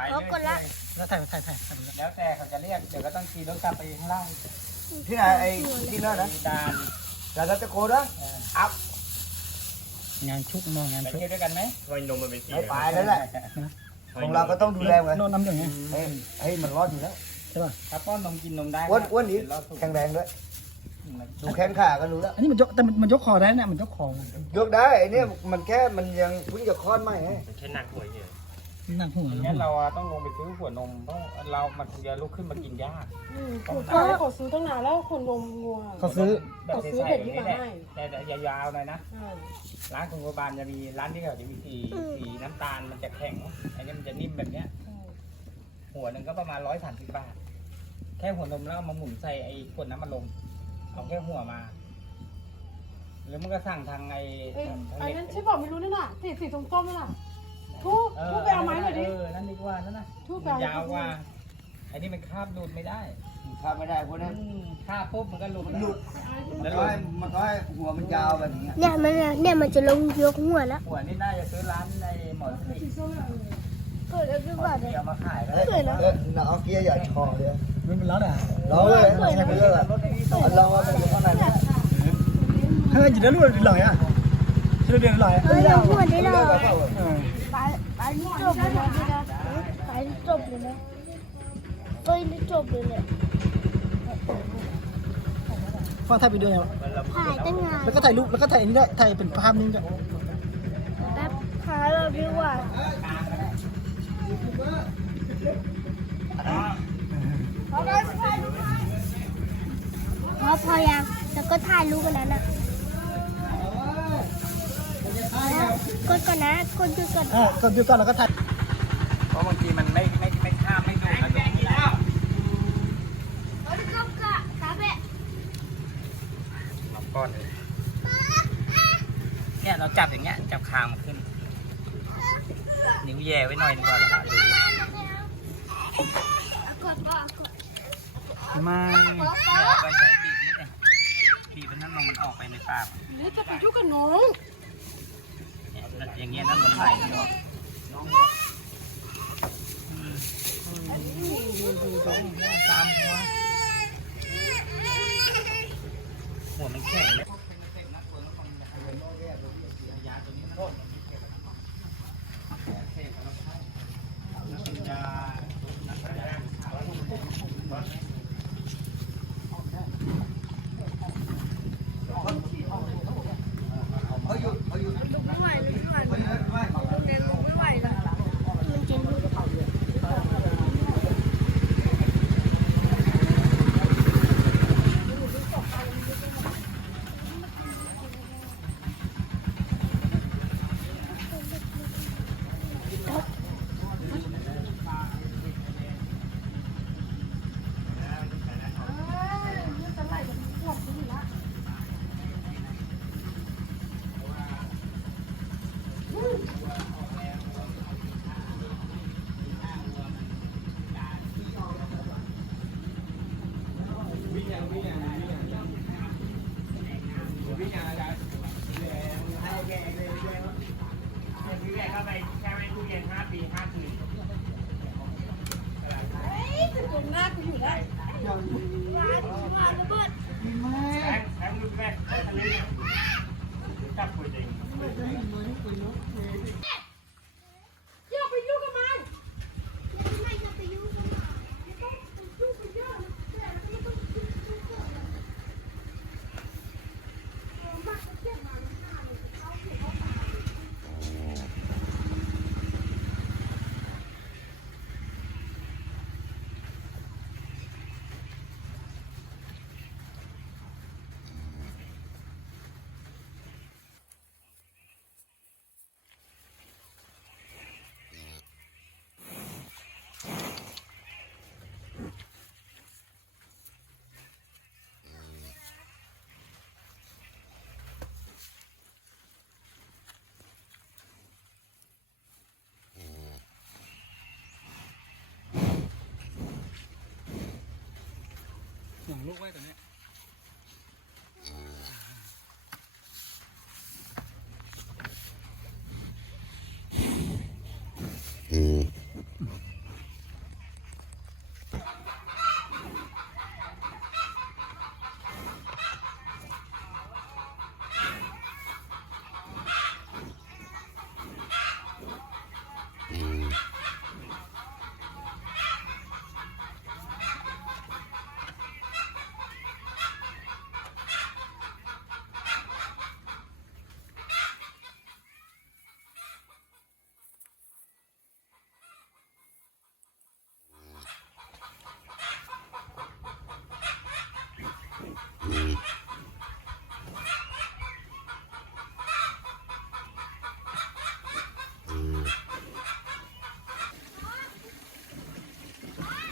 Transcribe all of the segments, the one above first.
ไปเอากดละแล้วถ่ายถ่ายถ่ายถ่ายไปแล้วแล้วแต่เขาจะเรียก เดี๋ยวก็ต้องขี่รถกลับไปข้างล่าง ที่ไหนไอ้ที่นั่นนะดานแต่เราจะโกนะเอออัพงานชุกเนอะงานไปชุกเที่ยวด้วยกันไหมทำไมนมมันเป็นสีไม่ไปแล้วแหละของเราก็ต้องดูแลไว้โน่นน้ำอย่างเงี้ยเฮ้ยเฮ้ยมันรอดอยู่แล้วใช่ป่ะถ้าป้อนนมกินนมได้อ้วนอ้วนนี้เดี๋ยรอบถูกแข็งแรงด้วยดูแข้งขาก็รู้แล้ว อันนี้มันยกแต่มันมันยกคอได้เนี่ยมันยกคอ ยกได้ไอ้เนี่ยมันแค่มันยังเพิ่งจะคลอดใหม่ไงมันแค่หนักหัวเงี้ย หนักหัวงั้นเราอะต้องลงไปซื้อหัวนมเพราะเรามันจะลุกขึ้นมากินยากอืมถูกต้องให้เขาซื้อตั้งนานแล้วคนนมงัว เขาซื้อ แบบเขาซื้อใส่เด็กๆที่นี่มาแหละให้แต่ยาวๆหน่อยนะ อ่าร้านของโรงพยาบาลจะมีร้านที่เขาจะมีสีสีน้ำตาลมันจะแข็งอันนี้มันจะนิ่มแบบเนี้ยอืมหัวหนึ่งก็ประมาณร้อยสามสิบบาท แค่หัวนมแล้วเอามาหมุนใส่ไอ้ขวดน้ำมันลมเอาแค่หัวมา หรือมันก็สั่งทางไอ้เอ้ยทางอันเน็ตนั้นใช่บอกไม่รู้นั่นน่ะสีสีส้มๆนั่นน่ะ ทูบเออทูบไปเอาไม้หน่อยดิ เออ นั่นดีกว่า นั่นนะทูบไปมันเอายาวกว่าไอ้นี่มันคาบดูดไม่ได้คาดไม่ได้เพราะนั้นอืมคาบปุ๊บมันก็หลุดมันหลุดแล้มันวหลุดก็ให้มันก็ให้หัวมันยาวแบบนี้ เนี่ยมันเนี่ยมันจะลงยกหัวแล้วหัวนี่น่าจะซื้อร้านในหมอนสีเกิดอะไรขึ้นบ้างที่เนี่ยเอามาขายก็เฮ้ได้ยเออเราเอาเกียร์ใหญ่ชอเลยมันเป็นล้อด่ะเราเลยใช้ไปเรื่อยเราเอาไปอยู่ข้างในนะเฮ้ยจะได้รู้หล่อยอะจะได้เรียนหล่อยอะ ฟังถ่ายไปด้วยไงถ่ายตั้งนานแล้วก็ถ่ายรูปแล้วก็ถ่ายอันนี้ได้ถ่ายเป็นภาพนิ่งด้วยแป๊บถ่ายแบบนี้ว่าพอพอยังแล้วก็ถ่ายรูปกันนั้นอะ ดก่อนนะกดจุดก่อนอ่าก่อนดูก่อนแล้วก็ถ่ายเพราะบางทีมันไม่ไม่ไม่ข้ามไม่ดูแล้วดูไม่ได้เอาดิครับกะตาเบะเราก้อนเลยเนี่ยเราจับอย่างเงี้ยจับคางมันขึ้น นิ้วแย่ไว้หน่อยดีกว่าเวลาดูกดก่อนกดไม่เนี่ยเอาไปใช้บีบนิดนึงบีบมันนั่นลงมันออกไปในปากนี่จะไปยุ่งกับน้องเนี่ย อย่างเงี้ยนั่นมันไหลไม่ออกอืมตามหัวหัวมันแข็งเลยย งลูกไว้ตอนนี้ ต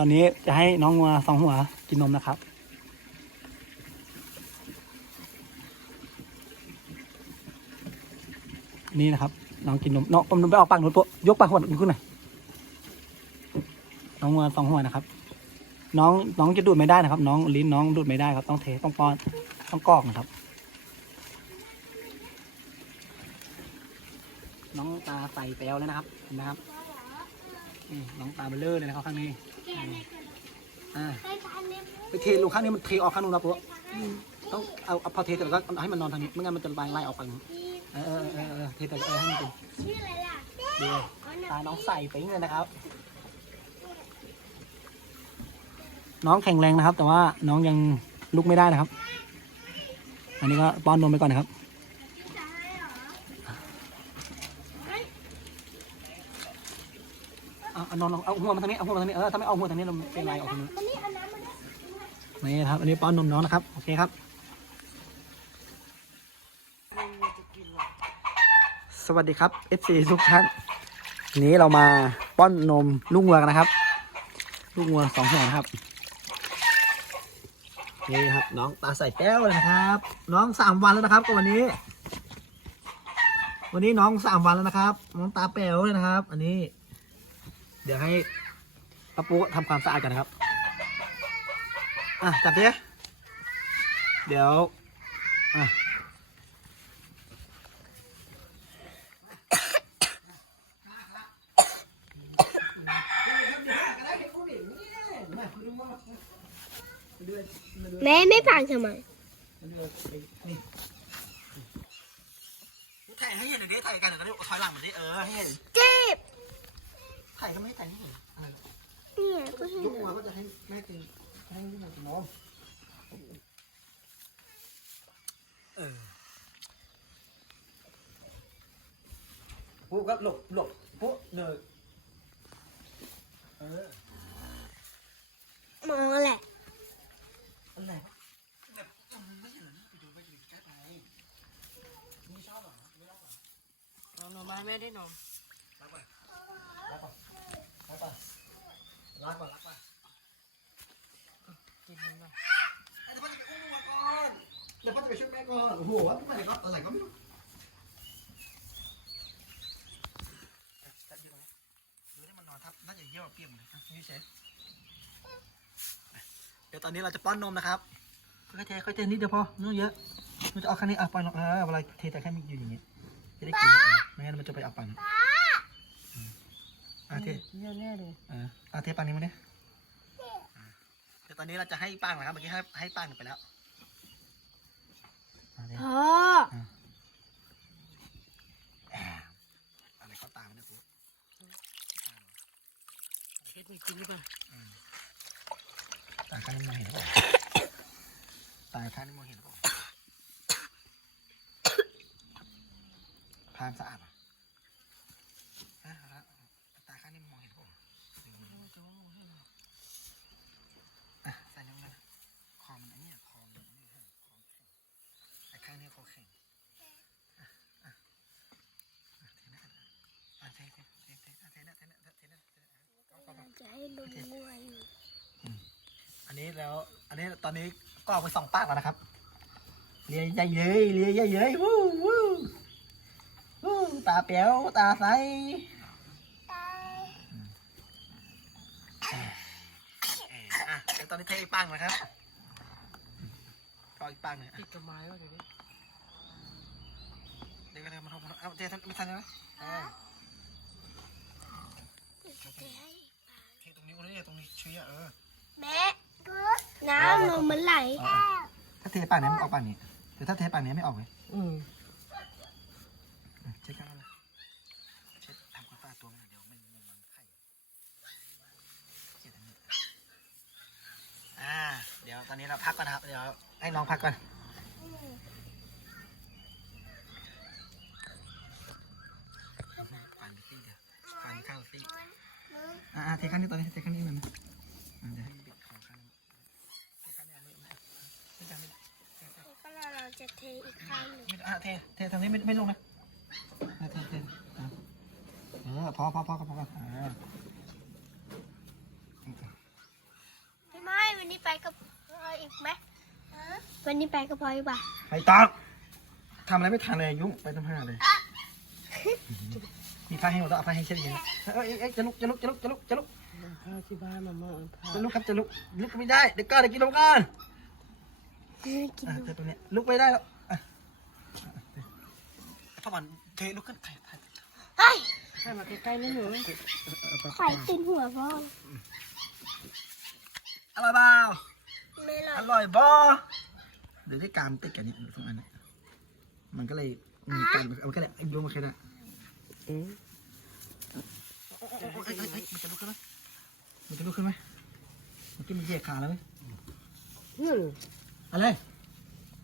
อนนี้จะให้น้องงัวสองหัวกินนมนะครับ นี่นะครับน้องกินนมน้องอมนมไปออกปากหนูปุ๊ยกปากหัวขึ้นหน่อยน้องงัวสองหัวนะครับ น้องน้องจะดูดไม่ได้นะครับ น้องลิ้นน้องดูดไม่ได้ครับ ต้องเทต้องป้อนต้องกอกนะครับ น้องตาใส่แป๊วแล้วนะครับเห็นไหมครับนี่น้องตาเบลเลอร์เลยนะครับข้างนี้ อ่าไปทานเล็บไปเทลงข้างนี้มันเทออกข้างนู้นนะปุ๊ต้องเอาเอาพอเทเสร็จแล้วก็ให้มันนอนทางนี้ไม่งั้นมันจะไล่ออกไปเออเออเออเออเทแต่เออให้มันเป็นชื่ออะไรล่ะดูตาน้องใส่ปิ๊งเลยนะครับ น้องแข็งแรงนะครับ แต่ว่าน้องยังลุกไม่ได้นะครับ อันนี้ก็ป้อนนมไปก่อนนะครับ จะให้เหรอ เอาเอานอนลงเอาหัวมาทางนี้เอาหัวมาทางนี้เออถ้าไม่เอาหัวทางนี้เราเป็นไรออกทางนี้มันนี่อันนั้นมันนี่ครับอันนี้ป้อนนมน้องนะครับโอเคครับ สวัสดีครับ FC ทุกท่านวันนี้เรามาป้อนนมลูกวัวกันนะครับ ลูกวัวสองหัวนะครับนี่ครับน้องตาใส่แก้วเลยนะครับ น้องสามวันแล้วนะครับกับวันนี้ วันนี้น้องสามวันแล้วนะครับ น้องตาแป๋วเลยนะครับ อันนี้ เดี๋ยวให้ป้าปุ๊ทำความสะอาดกันนะครับ อะจับดิเดี๋ยว อะแม่ไม่ฟังทำไมถ่ายให้เห็นหน่อยดิถ่ายกันหน่อยดิถอยหลังมาดิเออให้เห็นเจ็บ ถ่ายก็ไม่ให้ถ่ายให้เห็นอะไรเนี่ยก็เห็นลูกมาก็จะให้แม่กินให้ลูกมากินนมเออปุ๊ก็หลบหลบปุ๊เนยเออมองอะไรอะไรแบบไม่เห็นเหรอไปดูไปดูใกล้ไปนี่ชอบเหรอไม่ชอบเหรอเอาหน่อไม้แม่ได้หนมรักป่ะ รักป่ะรักป่ะรักป่ะรักป่ะกินมันมาเดี๋ยวพ่อจะไปอุ้มมาก่อนเดี๋ยวพ่อจะไปช่วยแม่ก่อนโอ้โหว่าอะไรก็อะไรก็ไม่รู้จัดยืนไหมดูนี่มันนอนทับน่าจะเยี่ยวเปียกเลยนะนี่เชฟเดี๋ยวตอนนี้เราจะป้อนนมนะครับค่อยเทค่อยเทนิดเดียวพอไม่ต้องเยอะมันจะเอาแค่นี้อะปล่อยลงเออเวลาเทแต่แค่มีอยู่อย่างเงี้ยจะได้กินไม่งั้นมันจะไปเอาปันอืม อะเทเยอะแน่เลยเออเอาเทปันนี้มาเนี่ยเดี๋ยวตอนนี้เราจะให้ปังนะครับ เมื่อกี้ให้ให้ปังไปแล้วเอาดิพ่ออะไรเข้าตามันเนี่ยกูเช็ดมีกินหรือเปล่าตาข้างนี้มองเห็นหรือเปล่าตาข้างนี้มองเห็นหรือเปล่าพรามสะอาดเหรอฮะเอาละตาข้างนี้มองเห็นหรือเปล่าอะใส่ลงเลยคอมันไอ้เนี่ยคอมันนี่ฮะคอแข็งไอ้ข้างนี้คอแข็งอะเทเทเทเทอะเทนะเทนเทนะเทนะเทนะเอาเอาเอาจะให้นมวัวอยู่อันนี้แล้ว อันนี้ตอนนี้ก็เอาไปสองปากแล้วนะครับ เลียใหญ่เลยเลียใหญ่เลยวู้วู้วู้ตาเปียวตาใสตอนนี้เทอีกปังนะครับก็อีกปังหนึ่งอะติดกับไม้วะเดี๋ยวนี้ ยวก็เทมาทำเอาเททันไม่ทันนะเออเทตรงนี้ตรงนี้ตรงนี้ชื้อเออแม่น้ำนมมันไหลถ้าเทปากนี้มันออกปากนี้แต่ถ้าเทปากนี้ไม่ออกเลยอืมเช็ดกันเลยเช็ดทำความสะอาดตัวมันหน่อยเดี๋ยวมันมันไข่เช็ดอันนี้อ่าเดี๋ยวตอนนี้เราพักก่อนครับ เดี๋ยวให้น้องพักก่อนปั่นไปซี่เดียวปั่นข้างละซี่ อ่าเทข้างนี้ตอนนี้เทข้างนี้มันนะอ่าเดี๋ยวให้ปิดข้างนี้เทข้างนี้ไม่ไม่ไม่ไม่ไม่ก็เราจะเทอีกครั้งหนึ่งไม่อะเทเททางนี้ไม่ไม่ลงนะอะเทเทอะเออพอพอพอพอพออ่าไปกับพ่ออีกไหมวันนี้ไปกับพ่ออีกป่ะไปตอกทำอะไรไม่ทันเลยยุ่งไปทำผ้าเลย มีผ้าให้หมดแล้วเอาผ้าให้เช็ดอีกนะเอ้ยเอ้ยเอ้ยจะลุกจะลุกจะลุกจะลุกจะลุกข้าวที่บ้านมามาเอาผ้าจะลุกครับจะลุกลุกไม่ได้เดี๋ยวก่อนเดี๋ยวกินนมก่อนเออกินอะเธอตัวเนี้ยลุกไม่ได้แล้วอะพ่อมันเทลุกขึ้นไปไปเฮ้ยใช่มาใกล้ๆนี่หนูไข่ตินหัวพ่ออร่อยเปล่าไม่หรออกร่อยบ่เดี๋ยวได้กามติดกันนี่สองอันน่ะมันก็เลยมีการเอาก็เลยรวมมาแค่นั้น อืมโอ้โหเอ้ยเอ้ยเอ้ยมันจะลุกขึ้นไหมมันจะลุกขึ้นไหมเมื่อกี้มันเหยียดขาแล้วไหมนี่อะไร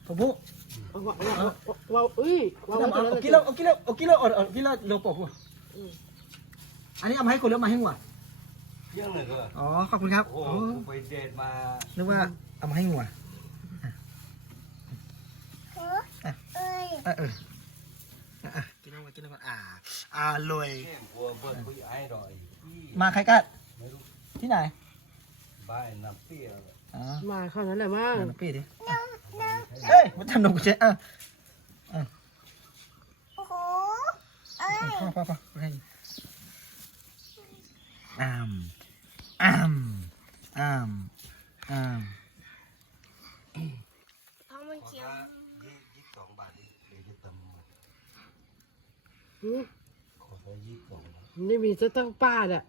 ผมพูดเอาว่าเอาว่าว่าเอ้ยว่าเอาว่าตอนนั้นเอากิโลเอากิโลเอากิโลเอาเอากิโลโลปอกหัวอันนี้เอามาให้คนหรือมาให้หัวเยอะเลยก็อ๋อขอบคุณครับโอ้โอ้โหไปเดทมานึกว่าเอามาให้หัวเอ้ยเออ อออะอะกินน้ำก่อนกินน้ำก่อนอ่าอร่อยแก้มบัวเบิร์ดคุยไอ้ดอยพี่มาใครกันไม่รู้ที่ไหนบ้านน้ำเปรี้ยวอ๋อมาเข้านั้นแหละมั้งมาน้ำปีดิเฮ้ยมาทำนมกูเจ๊อะโอ้โหเอ้ยพ่อพ่อพ่อให้อ้ามอ้ามอ้ามอ้ามเพราะมันเขียว ยี่ยี่สิบสองบาทนี่เดี๋ยวจะตำมา อืมขอไปยี่สิบสองบาทไม่มีจะตั้งป้าอะ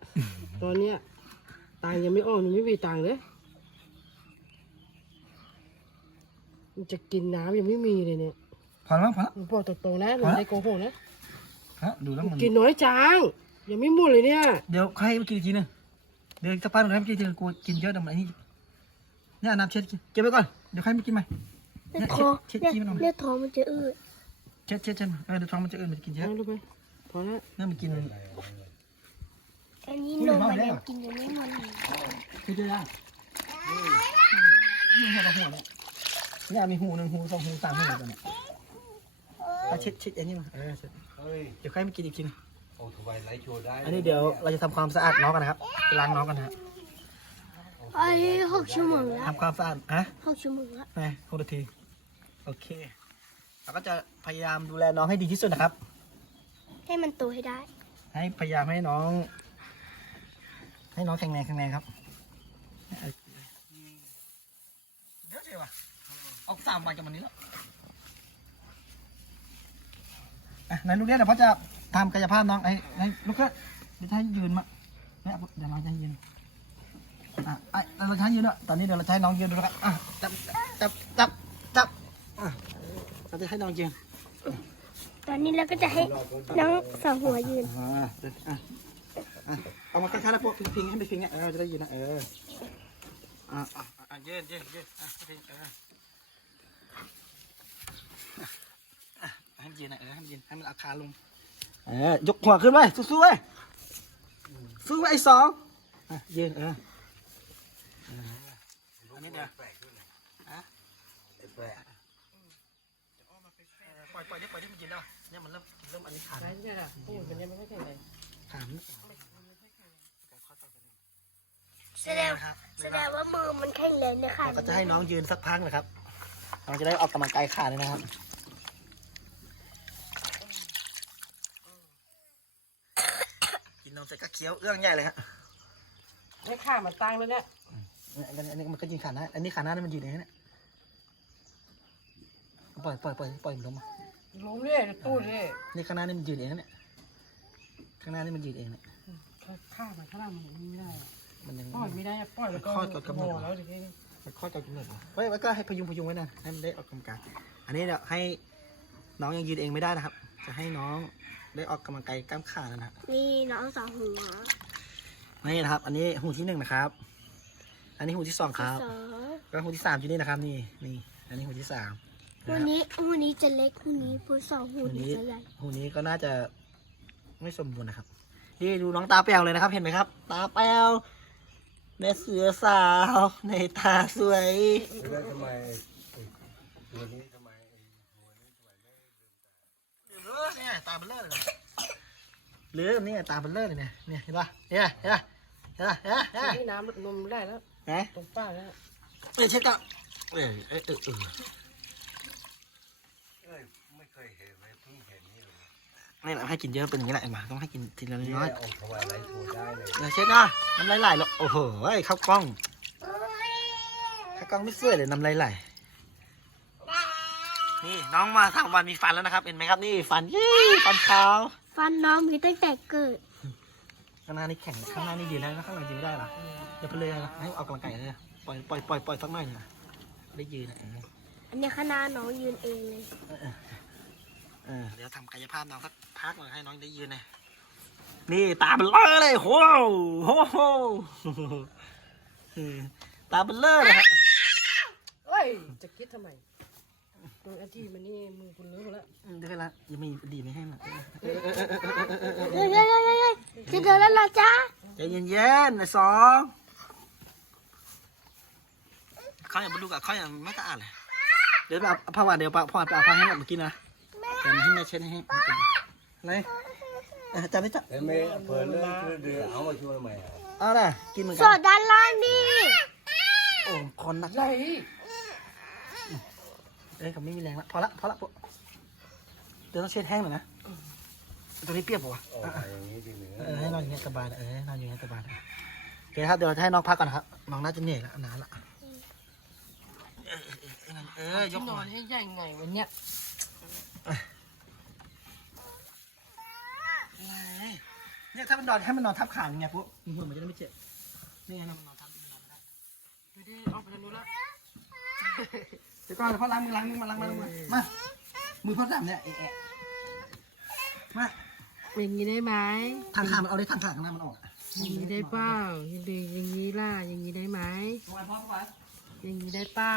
ตอนเนี้ยตังค์ยังไม่ออกหนูไม่มีตังค์เลยมันจะกินน้ำยังไม่มีเลยเนี่ยพอแล้วมั้งพอแล้ว หนูบอกตรงๆนะหนูไม่ได้โกหกนะฮะดูแล้วมัน กินน้อยจังยังไม่หมดเลยเนี่ยเดี๋ยวใครมากินอีกทีนึงเดี๋ยวสักพักหนึงให้มากินอีกทีนึงกูกินเยอะแต่มันไอ้นี่เนี่ยน้ำเช็ดเก็บไว้ก่อน เดี๋ยวใครมากินใหม่เลือดท้องเช็ดเลือดขี้มันออกมา เลือดท้องมันจะอืด เช็ดเช็ดเช็ดเออเดี๋ยวท้องมันจะเอื่นมันจะกินเยอะเอาลูกไปพอแล้วเนี่ยมันกินอันนี้อุ้ยนมมามันแล้วยังกินยังไม่หมดเลยคือเจอยังนี่หัวกับหัวเนี่ยเนี่ยมีหูหนึ่งหูสองหูสามหูตัวเนี่ยเอาเช็ดเช็ดอันนี้มาเออเช็ดเฮ้ยเดี๋ยวใครมากินอีกทีนึงเอาถวายไลท์โชว์ได้อันนี้เดี๋ยวเราจะทำความสะอาดน้องกันนะครับจะล้างน้องกันนะฮะไอ้หกชั่วโมงละทำความสะอาดฮะหกชั่วโมงละไงหกนาทีโอเค เราก็จะพยายามดูแลน้องให้ดีที่สุดนะครับ ให้มันโตให้ได้ ให้พยายามให้น้อง ให้น้องแข็งแรงแข็งแรงครับเยอะจริงว่ะออกสามวันจากวันนี้แล้วอะไหนลูกเรียนเดี๋ยวพ่อจะทำกายภาพน้องให้ให้ลูกเรียนเดี๋ยวจะให้ยืนมาเนี่ยเดี๋ยวเราจะให้ยืนอะไอ้เราจะให้ยืนด้วยตอนนี้เดี๋ยวเราจะให้น้องยืนดูนะครับอะจับจับจับจับอะ เราจะให้น้องยืนตอนนี้เราก็จะให้น้องสองหัวยืนอ่าเดี๋ยวอะอะเอามาใกล้ๆแล้วพวกพิงๆให้ไปพิงเนี่ยเออจะได้ยินนะเอออะอะอะยืนยืนยืนอะพิงเอออะอะให้มันยืนนะเออให้มันยืนให้มันเอาขาลงเออยกหัวขึ้นไว้สู้ๆไว้สู้ไว้ไอ้สองอะยืนเออเอออันนี้เดี๋ยวแปลกด้วยนะ ฮะ ไอ้แป ลกปล่อยปล่อยดิปล่อยดิมันยืนได้เนี่ยมันเริ่มเริ่มอันนี้ขาดใช่ใช่ค่ะพูดมันยังไม่ค่อยแข็งแรงขาดแสดงครับแสดงว่ามือมันแข็งแรงเนี่ยค่ะเราก็จะให้น้องยืนสักพักนะครับน้องจะได้ออกกำลังกายขาเลยนะครับกินนมเสร็จก็เคี้ยวเอื้องใหญ่เลยฮะไม่ข่ามันตั้งแล้วเนี่ยเนี่ยอันนี้อันนี้มันก็ยืนขาหน้าอันนี้ขาหน้านี่มันยืนเองนะเนี่ยปล่อยปล่อยปล่อยปล่อยมันลงมา ล้มเลยตู้เลยนี่ข้างหน้านี่มันยืนเองนะเนี่ยข้างหน้านี่มันยืนเองเนี่ยข้ามันข้างล่างมันไม่ได้อะมันยังปล่อยไม่ได้อะปล่อยแล้วก็คลอดก่อนกำหนดโแล้วเดี๋ยวนี้มันข้อจกำเนิดเหรอเฮ้ยมันก็ให้พยุงพยุงไว้นะให้มันได้ออกกำลังกายอันนี้เดี๋ยวให้น้องยังยืนเองไม่ได้นะครับ จะให้น้องได้ออกกำลังกายกล้ามขาแล้วนะฮะนี่น้องสองหัวนี่นะครับ อันนี้หูที่หนึ่งนะครับ อันนี้หูที่สองครับ สองก็หูที่สามอยู่นี่นะครับ นี่นี่อันนี้หูที่สาม หูนี้หูนี้จะเล็กหูนี้หูสองหูหูนี้นี้จะใหญ่หูนี้ก็น่าจะไม่สมบูรณ์นะครับ นี่ดูน้องตาแป๋วเลยนะครับ เห็นไหมครับ ตาแป๋วในเสือสาวในตาสวย แล้วทำไมไอ้ตัวนี้ทำไมไอ้หัวนี้ทำไมไม่ลืมตาเออเนี่ยตาเบลเลอร์เลยเหลือเนี่ยตาเบลเลอร์เลยเนี่ยเนี่ยเห็นปะเนี่ยเห็นปะเห็นปะเห็นปะเห็นปะนี่น้ำนมได้แล้ว นะตรงป้าแล้วตเออเช็ดก็เออเออเออเออ เอ้ยไม่เคยเห็นเลยเพิ่งเห็นนี่เลยนี่แหละให้กินเยอะเป็นอย่างนี้แหละเอ็มาต้องให้กินทีละนี่น้อยเอาถวายไรโทรได้เลยๆเดี๋ยวเช็ดนะน้ำลายไหลหรอกโอ้โหเฮ้ยเข้ากล้องเข้ากล้องไม่เสื่อเลยน้ำลายไหลนี่น้องมาสามวันมีฟันแล้วนะครับเห็นไหมครับนี่ฟันยี่ฟันขาวฟันน้องมีตั้งแต่เกิด ข้างหน้านี่แข็งข้างหน้านี่ยืนได้นะข้างหลังยืนไม่ได้หรออย่าไปเลยนะให้ออกกำลังกายเลยปล่อยปล่อยปล่อยปล่อยสักหน่อยนะได้ยืนนะ อันนี้คณะน้องยืนเองเลยเออเดี๋ยวทำกายภาพน้องสักพักหน่อยให้น้องได้ยืนหน่อยนี่ตาเบลอเลยโหโหโหเออตาเบลอเลยฮะเอ้ย จะคิดทำไมตรงอาทีมันนี่มือคุณเลอะแล้วอืมเดี๋ยวละยังไม่ดีไม่ให้หรอกเฮ้ยเฮ้ยเฮ้ยเฮ้ยเฮ้ยจะเดินแล้วเหรอจ๊ะใจเย็นๆไอ้สองเขาอย่าไปดูกับเขาอย่าไม่สะอาดเลย เดี๋ยวไปเอาผ้าหวานเดี๋ยวพ่อไปเอาผ้าให้หมดเมื่อกี้นะแต่ไม่ให้แม่เช็ดให้อะไรเออจับได้จับแต่ไม่เพิ่นเลยคือเดือเอามาช่วยใหม่อะเอาน่ะกินเหมือนสกัอนดด้านล่างดิโอ้คนหนักไรเอ้ยกับไม่มีแรงละพอละพอละปุ๊เดี๋ยวต้องเช็ดแห้งหน่อยนะตรงนี้เปียกปะวะ ออกมาอย่างนี้ดีเหนือเออให้นอนอย่างเงี้ยสบายนะเออให้นอนอย่างเงี้ยสบายนะโอเคครับเดี๋ยวให้น้องพักก่อนนะครับน้องน่าจะเหนื่อยแล้วนานละเออ เออเออเออยกนนออนนให้ใหญ่ไงวันเนี้ยเนี่ยถ้ามันนอนให้มันนอนทับขาอย่างเงี้ยปุ๊หัวมันจะได้ไม่เจ็บนี่ไงมันนอนทับมันนอนไม่ได้ดูดิออกไปทางนู้นแล้วเดี๋ยวก่อนเดี๋ยวพ่อล้างมือล้างมือมาล้างมือล้างมือมามือพ่อดำเนี่ยเอะเอะมาอย่างนี้ได้ไหมทางขามันเอาได้ทางขาข้างหน้ามันออกอย่างนี้ได้เปล่าอย่างนี้อย่างนี้ล่ะอย่างนี้ได้ไหมพ่อวันพ่อพ่อวันอย่างนี้ได้เปล่า